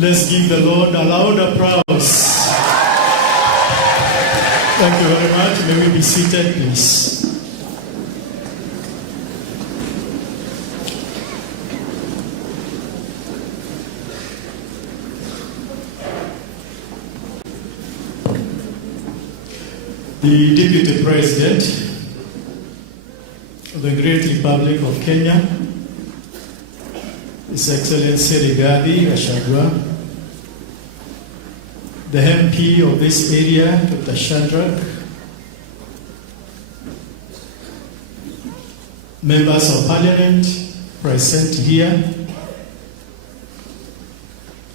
Let's give the Lord a loud applause. Thank you very much. May we be seated, please. The Deputy President of the Great Republic of Kenya, His Excellency Rigathi, Gachagua, the MP of this area, Dr. Shadrach, members of Parliament present here,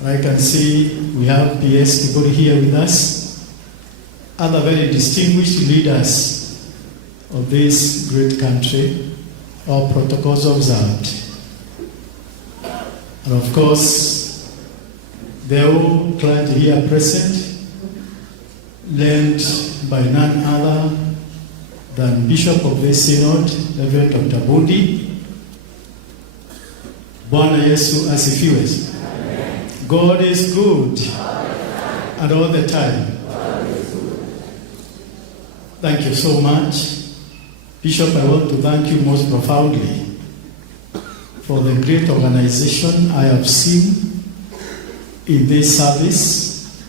and I can see we have PS people here with us, other very distinguished leaders of this great country, all protocols observed. And of course, the whole clergy here present, led by none other than Bishop of this Synod, Reverend Dr. Bundi. Bwana Yesu asifiwe. God is good and all the time. Thank you so much. Bishop, I want to thank you most profoundly for the great organization I have seen in this service,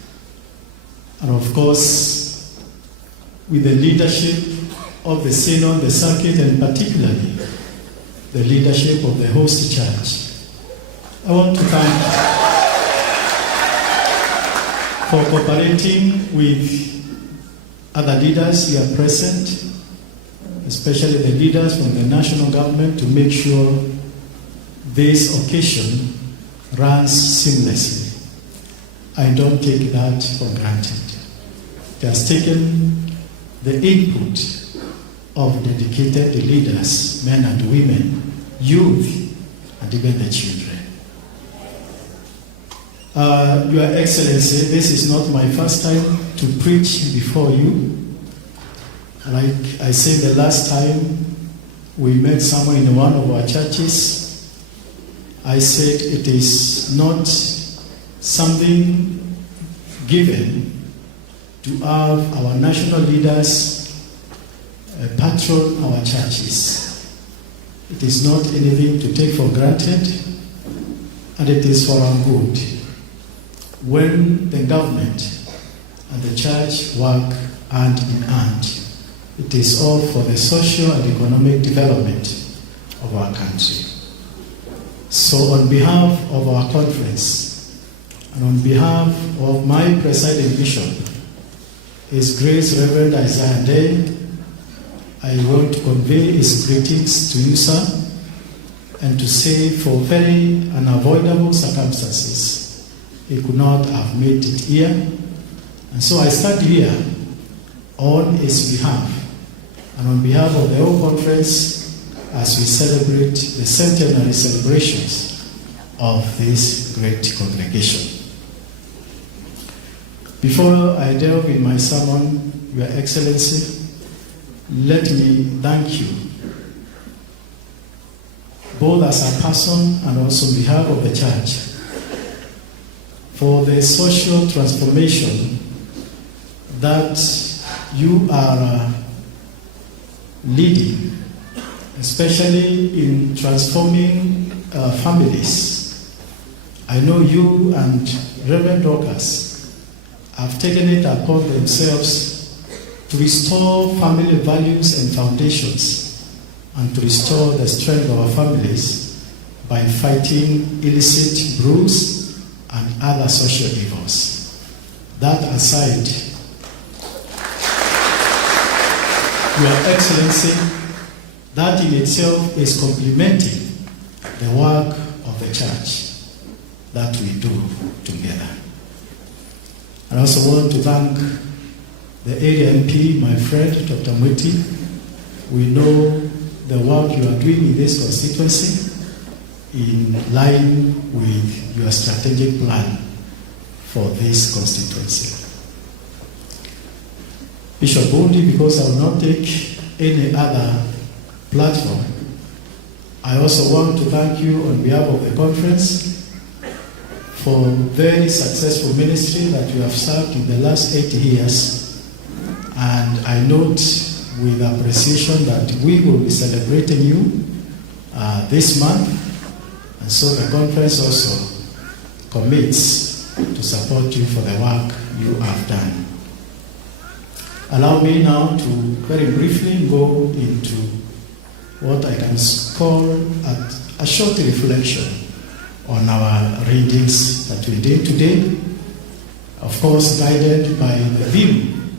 and of course, with the leadership of the Synod, the circuit, and particularly the leadership of the host church. I want to thank you for cooperating with other leaders here present, especially the leaders from the national government, to make sure this occasion runs seamlessly. I don't take that for granted. It has taken the input of dedicated leaders, men and women, youth, and even the children. Your Excellency, this is not my first time to preach before you. Like I said the last time we met somewhere in one of our churches, I said it is not something given to have our national leaders patron our churches. It is not anything to take for granted, and it is for our good. When the government and the church work hand in hand, it is all for the social and economic development of our country. So on behalf of our conference, and on behalf of my presiding bishop, His Grace Reverend Isaiah Day, I want to convey his greetings to you, sir, and to say for very unavoidable circumstances, he could not have made it here. And so I stand here on his behalf and on behalf of the whole conference as we celebrate the centenary celebrations of this great congregation. Before I delve in my sermon, Your Excellency, let me thank you, both as a person and also on behalf of the church, for the social transformation that you are leading, especially in transforming families. I know you and Reverend Dorcas have taken it upon themselves to restore family values and foundations and to restore the strength of our families by fighting illicit brews and other social evils. That aside, Your Excellency, that in itself is complementing the work of the church that we do together. I also want to thank the area MP, my friend, Dr. Mwiti. We know the work you are doing in this constituency in line with your strategic plan for this constituency. Bishop Bundi, because I will not take any other platform, I also want to thank you on behalf of the conference for very successful ministry that you have served in the last 8 years. And I note with appreciation that we will be celebrating you this month. And so the conference also commits to support you for the work you have done. Allow me now to very briefly go into what I can call a short reflection on our readings that we did today, of course guided by the theme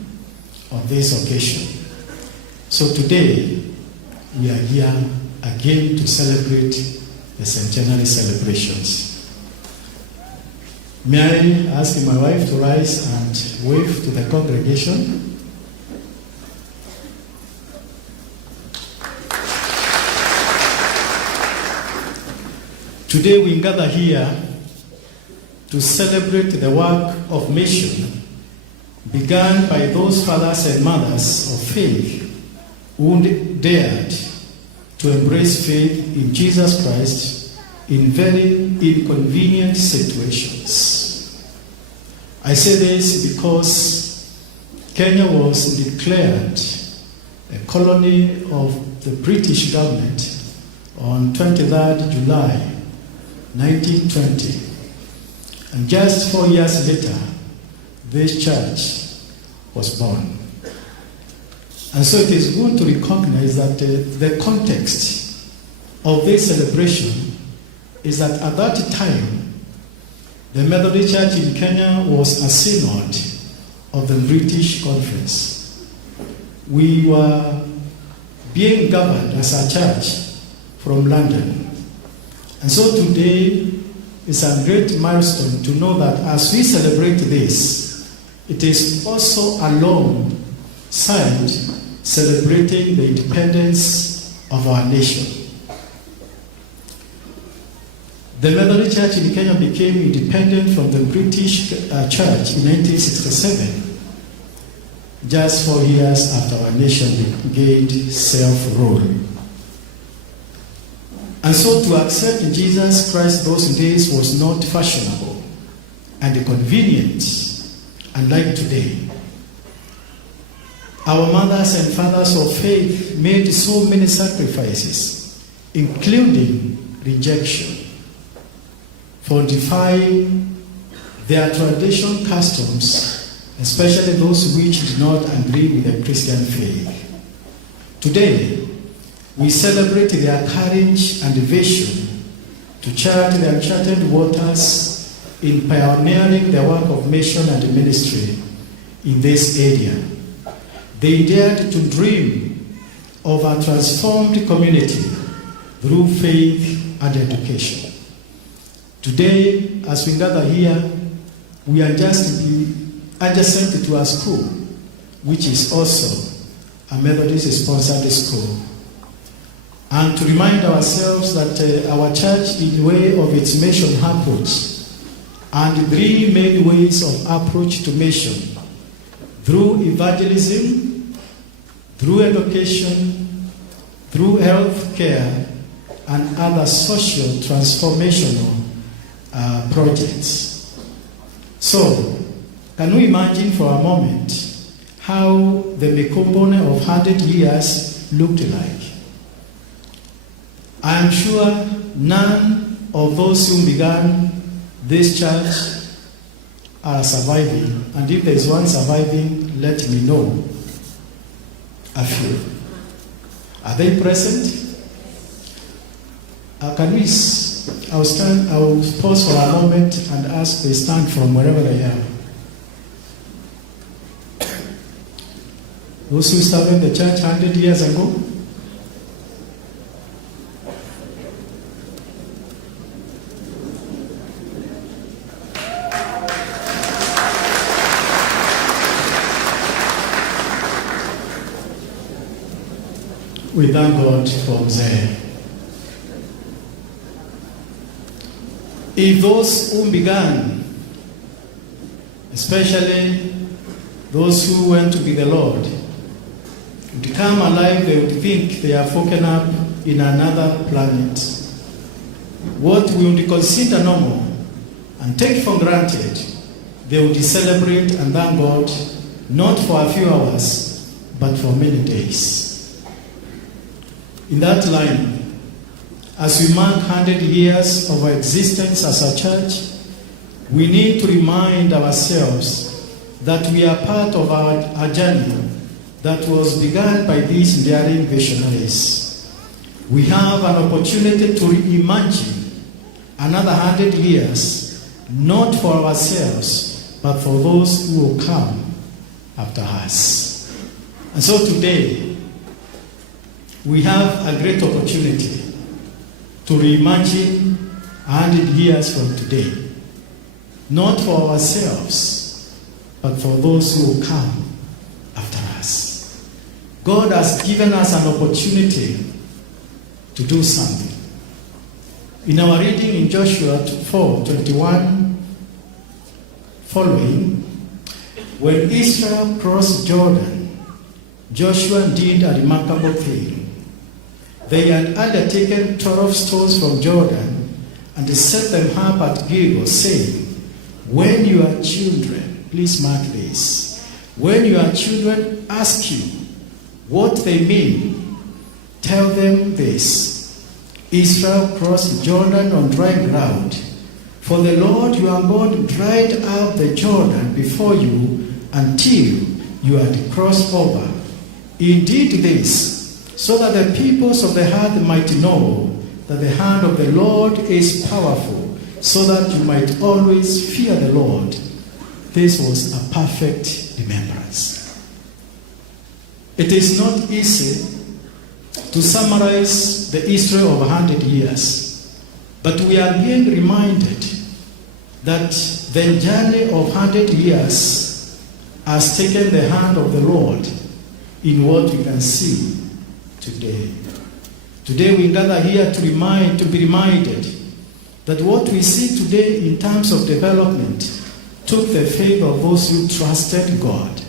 of this occasion. So today we are here again to celebrate the centenary celebrations. May I ask my wife to rise and wave to the congregation? Today we gather here to celebrate the work of mission begun by those fathers and mothers of faith who dared to embrace faith in Jesus Christ in very inconvenient situations. I say this because Kenya was declared a colony of the British government on 23rd July 1920. And just 4 years later, this church was born. And so it is good to recognize that the context of this celebration is that at that time, the Methodist Church in Kenya was a synod of the British Conference. We were being governed as a church from London. And so today is a great milestone to know that as we celebrate this, it is also alongside celebrating the independence of our nation. The Methodist Church in Kenya became independent from the British Church in 1967, just 4 years after our nation gained self-rule. And so to accept Jesus Christ those days was not fashionable and convenient, unlike today. Our mothers and fathers of faith made so many sacrifices, including rejection, for defying their traditional customs, especially those which did not agree with the Christian faith. Today, we celebrate their courage and vision to chart the uncharted waters in pioneering the work of mission and ministry in this area. They dared to dream of a transformed community through faith and education. Today, as we gather here, we are just adjacent to a school, which is also a Methodist-sponsored school. And to remind ourselves that our church, in way of its mission approach, and 3 main ways of approach to mission, through evangelism, through education, through health care, and other social transformational projects. So, can we imagine for a moment how the Mekombone of 100 years looked like? I am sure none of those who began this church are surviving. And if there is one surviving, let me know. A few. Are they present? I'll pause for a moment and ask they stand from wherever they are. Those who started the church 100 years ago? We thank God for Mzee. If those who began, especially those who went to be the Lord, would come alive, they would think they are woken up in another planet. What we would consider normal and take for granted, they would celebrate and thank God not for a few hours, but for many days. In that line, as we mark 100 years of our existence as a church, we need to remind ourselves that we are part of our journey that was begun by these enduring visionaries. We have an opportunity to reimagine another 100 years, not for ourselves, but for those who will come after us. And so today, we have a great opportunity to reimagine 100 years from today, not for ourselves, but for those who will come after us. God has given us an opportunity to do something. In our reading in Joshua 4:21 following, when Israel crossed Jordan, Joshua did a remarkable thing. They had undertaken 12 stones from Jordan and set them up at Gilgal, saying, when your children, please mark this, when your children ask you what they mean, tell them this: Israel crossed Jordan on dry ground, for the Lord your God dried out the Jordan before you until you had crossed over. He did this so that the peoples of the earth might know that the hand of the Lord is powerful, so that you might always fear the Lord. This was a perfect remembrance. It is not easy to summarize the history of 100 years, but we are being reminded that the journey of 100 years has taken the hand of the Lord in what we can see today. Today we gather here to be reminded that what we see today in terms of development took the faith of those who trusted God.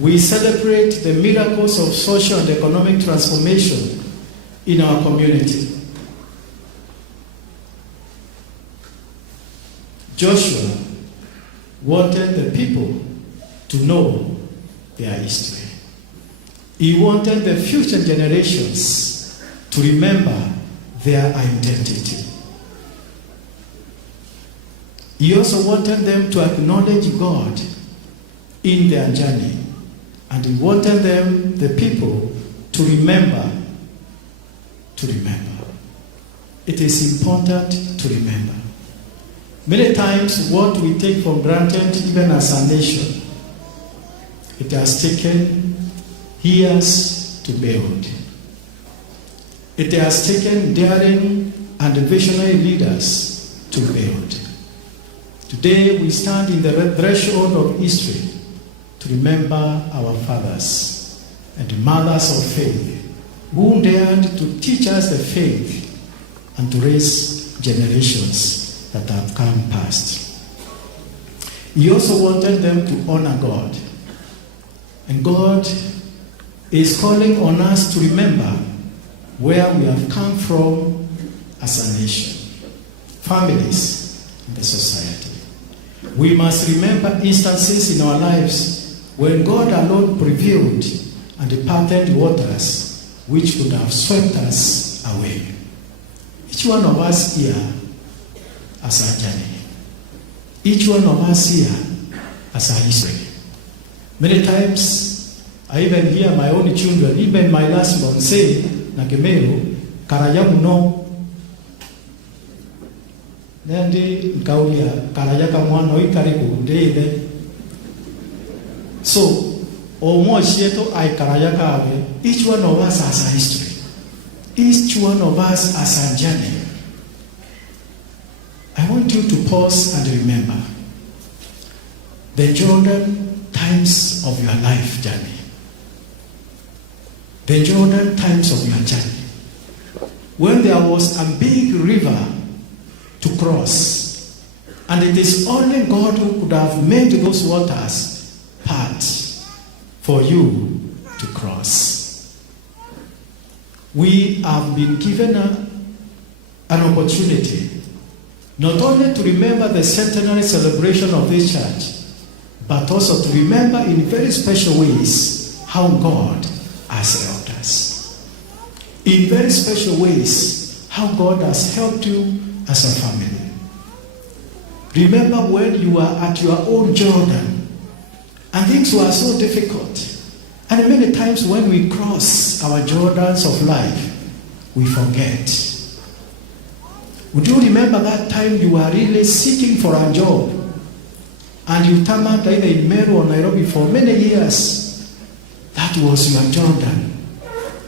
We celebrate the miracles of social and economic transformation in our community. Joshua wanted the people to know their history. He wanted the future generations to remember their identity. He also wanted them to acknowledge God in their journey. And he wanted them, the people, to remember. It is important to remember. Many times what we take for granted, even as a nation, it has taken years to build. It has taken daring and visionary leaders to build. Today we stand in the threshold of history to remember our fathers and mothers of faith who dared to teach us the faith and to raise generations that have come past. He also wanted them to honor God. And God is calling on us to remember where we have come from as a nation, families, and the society. We must remember instances in our lives when God alone prevailed and departed waters which could have swept us away. Each one of us here as a journey. Each one of us here as a history. Many times, I even hear my own children, even my last one, say, Meru, karayamu no. Nendi nkaulia karayaka mwana oikariku ndebe. So, each one of us has a history. Each one of us has a journey. I want you to pause and remember the Jordan times of your life journey. The Jordan times of your journey. When there was a big river to cross, and it is only God who could have made those waters part for you to cross. We have been given an opportunity Not only to remember the centenary celebration of this church, but also to remember in very special ways how God has helped us. In very special ways, how God has helped you as a family. Remember when you were at your own Jordan, and things were so difficult. And many times when we cross our Jordans of life, we forget. Would you remember that time you were really seeking for a job, and you turned either in Meru or Nairobi for many years? That was your Jordan.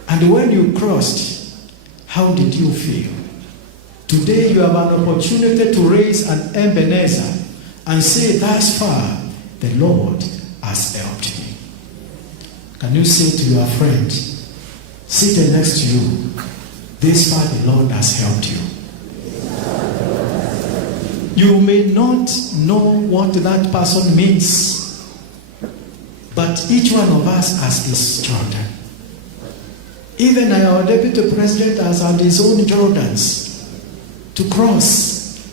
And when you crossed, how did you feel? Today you have an opportunity to raise an Ebenezer and say, thus far, the Lord has helped me. Can you say to your friend, sitting next to you, this far the Lord has helped you? You may not know what that person means, but each one of us has his Jordan. Even our deputy president has had his own Jordans to cross.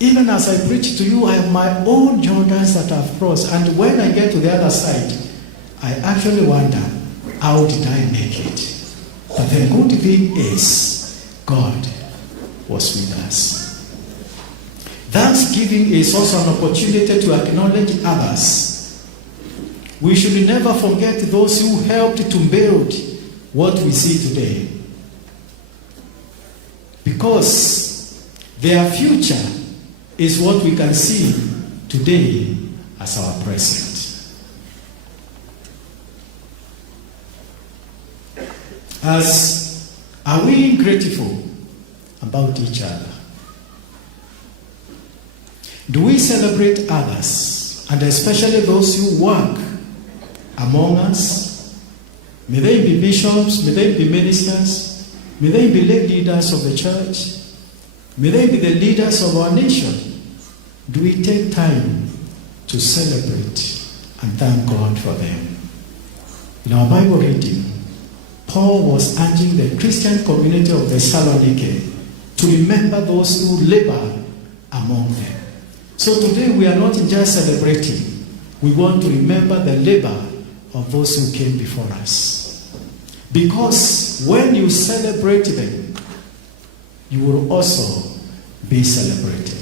Even as I preach to you, I have my own Jordans that I've crossed. And when I get to the other side, I actually wonder, how did I make it? But the good thing is, God was with us. Thanksgiving is also an opportunity to acknowledge others. We should never forget those who helped to build what we see today. Because their future is what we can see today as our present. Are we grateful about each other? Do we celebrate others, and especially those who work among us? May they be bishops, may they be ministers, may they be lay leaders of the church, may they be the leaders of our nation. Do we take time to celebrate and thank God for them? In our Bible reading, Paul was urging the Christian community of Thessaloniki to remember those who labor among them. So today we are not just celebrating, we want to remember the labor of those who came before us. Because when you celebrate them, you will also be celebrated.